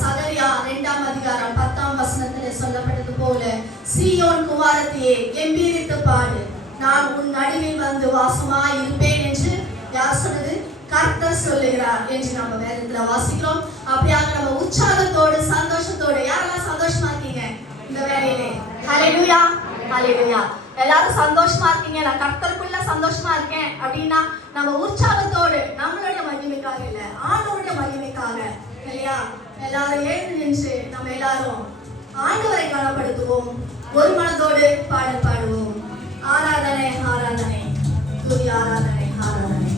சகரியா 2ஆம் அதிகாரம் 10ஆம் வசனத்திலே சொல்லப்பட்டது போல, சீயோன் குமாரத்தியே கெம்பீரித்து பாடு, நான் உன் நடுவில் வந்து வாசமாய் இருப்பேன் என்று யார் சொன்னது? கர்த்தர் சொல்லுகிறார் என்று நம்ம வேதத்துல வாசிக்கிறோம். அப்படியாக நம்ம உற்சாகத்தோடு சந்தோஷத்தோடு, யாரெல்லாம் சந்தோஷமா இருக்கீங்க இந்த வேலையிலே? ஹல்லேலூயா, ஹல்லேலூயா. எல்லாரும் சந்தோஷமா இருக்கீங்க. நான் கர்த்தருக்குள்ள சந்தோஷமா இருக்கேன் அப்படின்னா நம்ம உற்சாகத்தோடு, நம்மளுடைய மகிமைக்காக இல்ல, ஆண்டவருடைய மகிமைக்காக இல்லையா? எல்லாரும் எழுந்து நின்று நம்ம எல்லாரும் ஆண்டவரை கனப்படுத்துவோம். ஒரு மனதோடு பாடல் பாடுவோம். ஆராதனை ஆராதனை, துதி ஆராதனை ஆராதனை.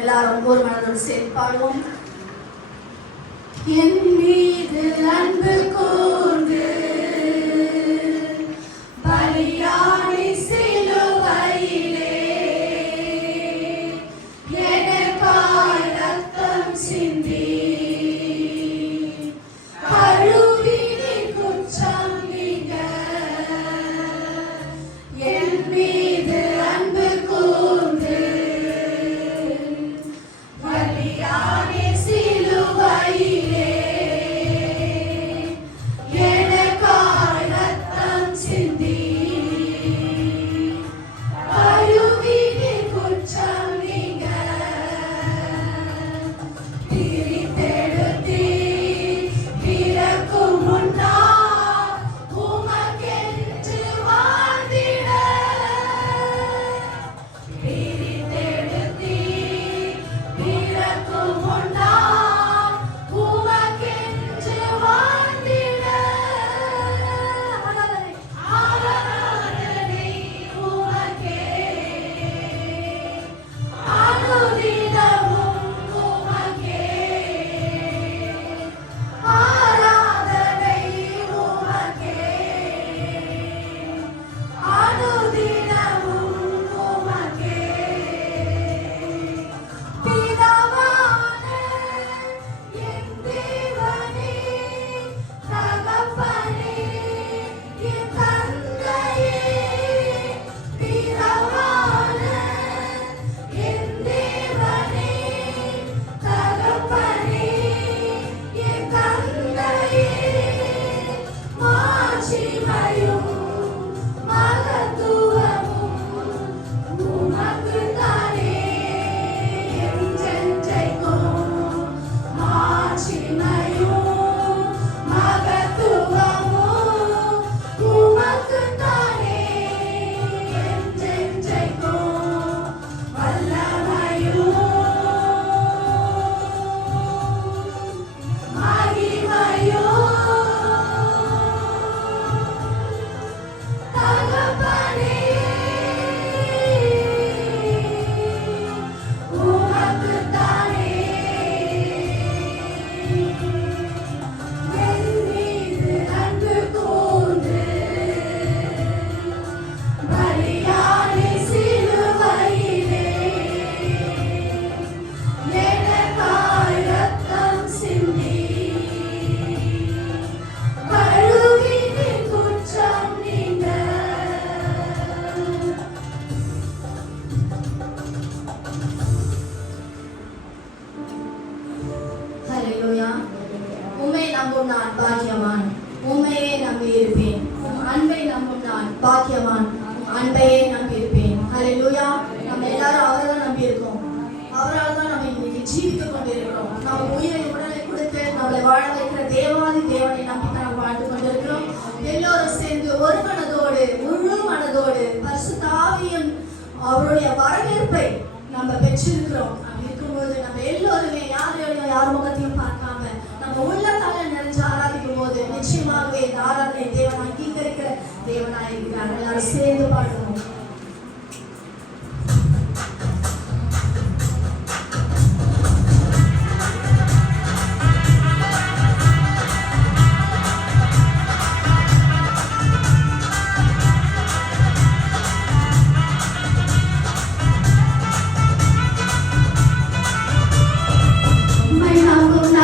எல்லாரும் ஒரு மனதோடு சேர்ந்து பாடுவோம். என் மீது அன்பு கூர்ந்து பலியாடி சிலுவையிலே எனக்காய் ரத்தம் சிந்தி கழுவினி குற்றம் நீங்க. என் மீது அன்பு கூர்ந்து பலியாடி சிலுவையிலே எனக்காய் ரத்தம் சிந்தி கழுவினி குற்றம் நீங்க. பிரித்தெடுத்தீ பிறக்கும் முன்னால் உமக்கென்று வாழ்ந்திட. பிரித்தெடுத்தீ பிறக்கும் முன்னால் உமக்கென்று வாழ்ந்திட. ஆராதனை உமக்கே, அனுதினமும் உமக்கே. ஆராதனை உமக்கே, அனுதினமும் உமக்கே. பிதாவான என் தேவனே, தகப்பனே, என் தந்தையே. பிதாவான என் தேவனே, தகப்பனே, என் தந்தையே. மாட்சிமையும் மகத்துவமும் உமக்குத்தானே என்றென்றைக்கும். மாட்சிமையும் மகத்துவமும் உமக்குத்தானே என்றென்றைக்கும். வல்லமையும் மகிமையும் தகப்பனே உமக்குத்தானே. என் மீது அன்பு கூர்ந்து பலியாடி சிலுவையிலே எனக்காய் ரத்தம் சிந்தி கழுவினி குற்றம் நீங்க. ஹல்லேலூயா. உம்மை நம்பும் நான் பாக்கியவான், உம்மையே நம்பி இருப்பேன். உம் அன்பை நம்பும் நான் பாக்கியவான், உம் அன்பையே நம்பி இருப்பேன். ஹல்லேலூயா. நம்ம எல்லாரும் அவரை தான் நம்பி இருக்கோம். அவரால் தான் நம்ம இன்னைக்கு ஜீவித்துக் கொண்டிருக்கிறோம். நம்ம உயிரை உடலை கொடுத்து நம்மளை வாழ வைக்கிற தேவாதி தேவனை நம்பி தான் நம்ம வாழ்ந்து கொண்டிருக்கிறோம். எல்லோரும் சேர்ந்து ஒரு மனதோடு முழு மனதோடு பரிசுத்த ஆவியின் அவருடைய வரவேற்பை நம்ம பெற்றிருக்கிறோம். அப்படி இருக்கும்போது நம்ம எல்லோருமே யார் முகத்தையும் பார்க்காம நம்ம உள்ளத்தால நிறைஞ்சு ஆராதிக்கும் போது நிச்சயமாகவே இந்த ஆராதனை தேவன் அங்கீகரிக்கிற தேவனாய் இருக்கிறார். எல்லாரும் சேர்ந்து பாடுவோம். உம்மை நம்பும்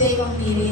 கொடுக்கும் தெய்வம் நீரே.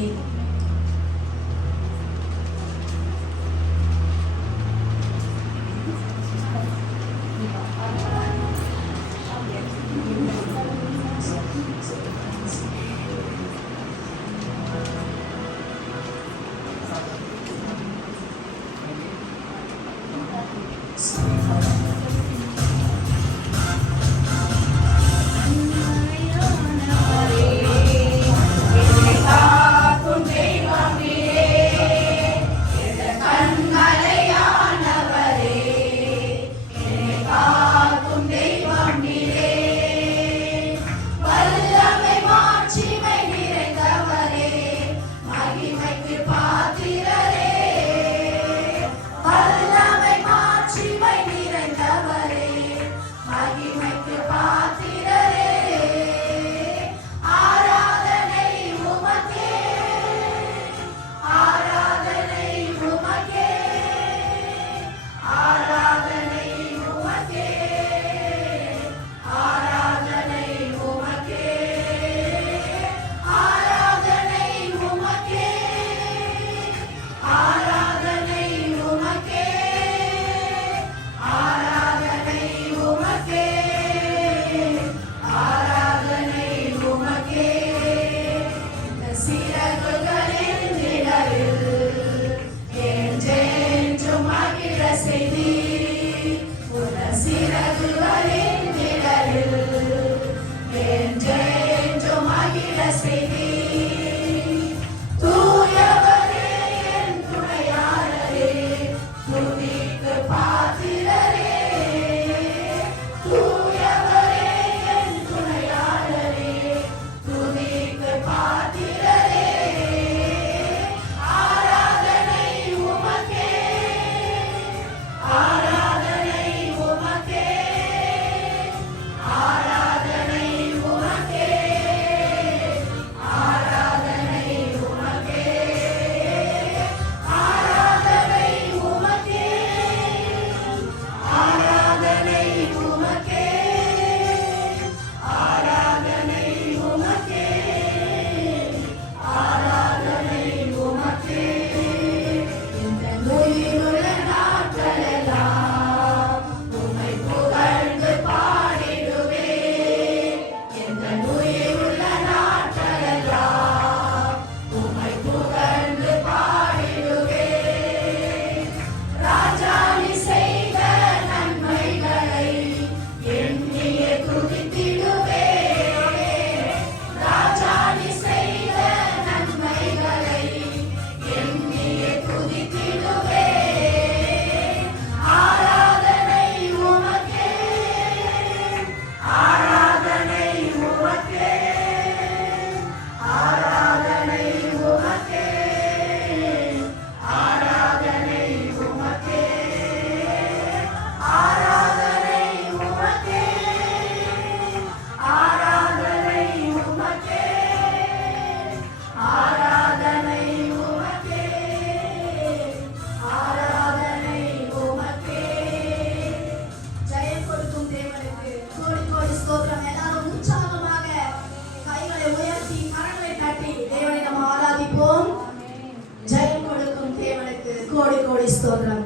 ஸ்தோத்திரம்.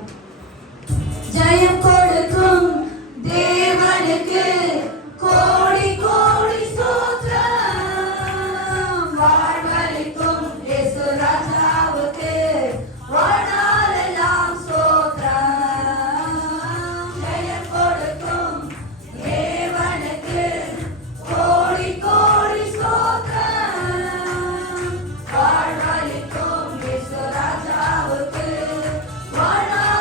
ஜெயம் கொடுக்கும் தேவனுக்கு கோடி கோடி ஸ்தோத்திரம். வாழ்வளிக்கும் இயேசு ராஜாவுக்கு வாழ்நாளெல்லாம் ஸ்தோத்திரம். ஜெயம் கொடுக்கும் தேவனுக்கு கோடி கோடி ஸ்தோத்திரம். வாழ்வளிக்கும் இயேசு ராஜாவுக்கு வாழ்நாள்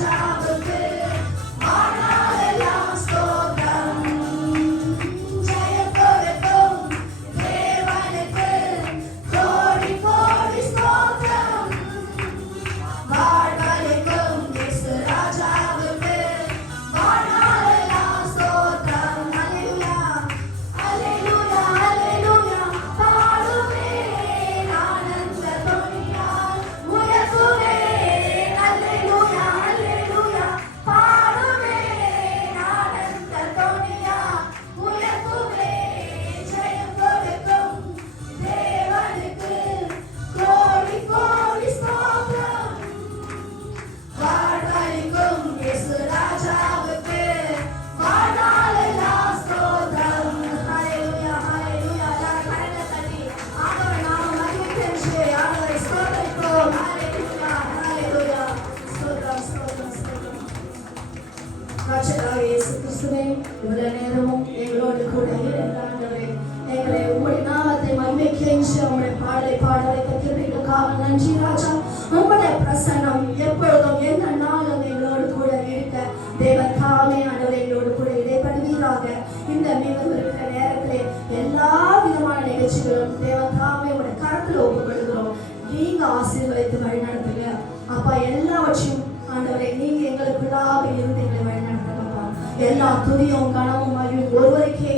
ராஜாவுக்கு வாழ்நாளெல்லாம் ஸ்தோத்திரம். ஜெயம் கொடுக்கும் தேவனுக்கு கோடி கோடி ஸ்தோத்திரம். வாழ்வளிக்கும் இயேசு ராஜாவுக்கு வாழ்நாளெல்லாம் ஸ்தோத்திரம். அல்லேலூயா, அல்லேலூயா, அல்லேலூயா. பாடுவேன் ஆனந்த துணியால் உயர்த்துவேன். அல்லேலூயா, அல்லேலூயா. பாடுவேன் ஆனந்த துணியால் உயர்த்துவேன். ஜெயம் கொடுக்கும் தேவனுக்கு கோடி கோடி ஸ்தோத்திரம். வாழ்வளிக்கும் இயேசு ராஜாவுக்கு வாழ்நாளெல்லாம் ஸ்தோத்திரம். ஹல்லேலூயா, ஹல்லேலூயா. எல்லாரும் கரங்களை தட்டி ஆண்டவர் நாமம் மகிமைப்பெற்று ஆண்டவரை ஸ்தோத்திரிப்போம். ஹல்லேலூயா, ஹல்லேலூயா. ஸ்தோத்திரம், ஸ்தோத்திரம், ஸ்தோத்திரம். ரட்சகராகிய இயேசு கிறிஸ்துவே, இவ்வளவு நேரமும் எங்களோடு கூட இருந்த ஆண்டவரே, எங்களை உம்முடைய நாமத்தை மகிமைக்கென்று உம்முடைய பாடலை பாட வைத்த கிருபைகளுக்காக நன்றி ராஜா. உம்முடைய பிரசன்னம் எப்பொழுதும் எந்த நாளும் எங்களோடு கூட இருக்க தேவன் தாமே ஆண்டவரே எங்களோடு கூட இடைப்படுவீராக. இந்த மீதம் இருக்கிற நேரத்திலே எல்லா விதமான நிகழ்ச்சிகளும் தேவன் தாமே உடைய கரத்தில் ஒப்புக்கொள்கிறோம். நீங்க ஆசீர்வதித்து வழி நடத்துங்க அப்பா. எல்லாவற்றையும் ஆண்டவரை நீங்க எங்களுக்குள்ளாக இருந்து எங்களை வழி நடத்துங்கப்பா. எல்லா துதியும் கனமும் மகிழும் ஒருவருக்கே